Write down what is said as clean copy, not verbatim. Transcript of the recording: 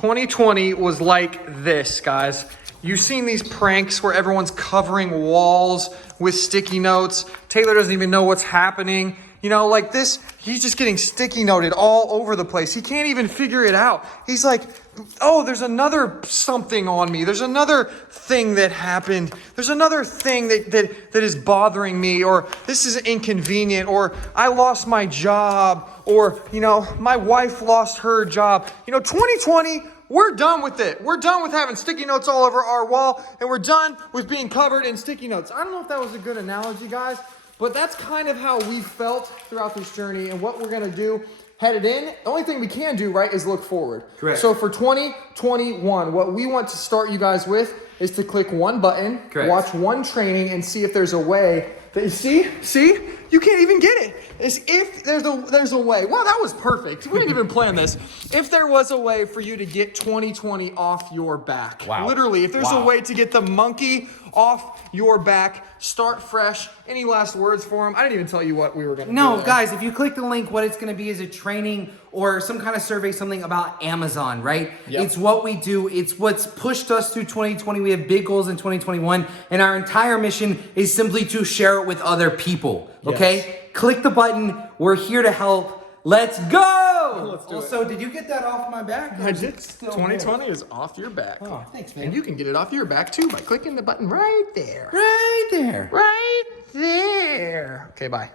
2020 was like this, guys. You've seen these pranks where everyone's covering walls with sticky notes. Taylor doesn't even know what's happening. You know, like this, he's just getting sticky noted all over the place. He can't even figure it out. He's like, oh, there's another something on me. There's another thing that happened. There's another thing that is bothering me, or this is inconvenient, or I lost my job, or, you know, my wife lost her job. You know, 2020, we're done with it. We're done with having sticky notes all over our wall, and we're done with being covered in sticky notes. I don't know if that was a good analogy, guys, but that's kind of how we felt throughout this journey and what we're going to do headed in. The only thing we can do, right, is look forward. Correct. So for 2021, what we want to start you guys with is to click one button, Correct. watch one training, and see if there's a way that you see, you can't even get it. It's if there's a way. Wow, that was perfect. We didn't even plan this. If there was a way for you to get 2020 off your back. Wow. Literally, if there's Wow. a way to get the monkey off your back, start fresh. Any last words for him? I didn't even tell you what we were going to do. No, there. guys, if you click the link, what it's going to be is a training or some kind of survey, something about Amazon, right? Yep. It's what we do. It's what's pushed us through 2020. We have big goals in 2021, and our entire mission is simply to share it with other people, okay? Yes. Click the button. We're here to help. Let's go! Let's do it. Also, did you get that off my back? Or I is it did. still 2020 is off your back. Oh, thanks, man. And you can get it off your back too by clicking the button right there. there? Right there. Right there. Okay, bye.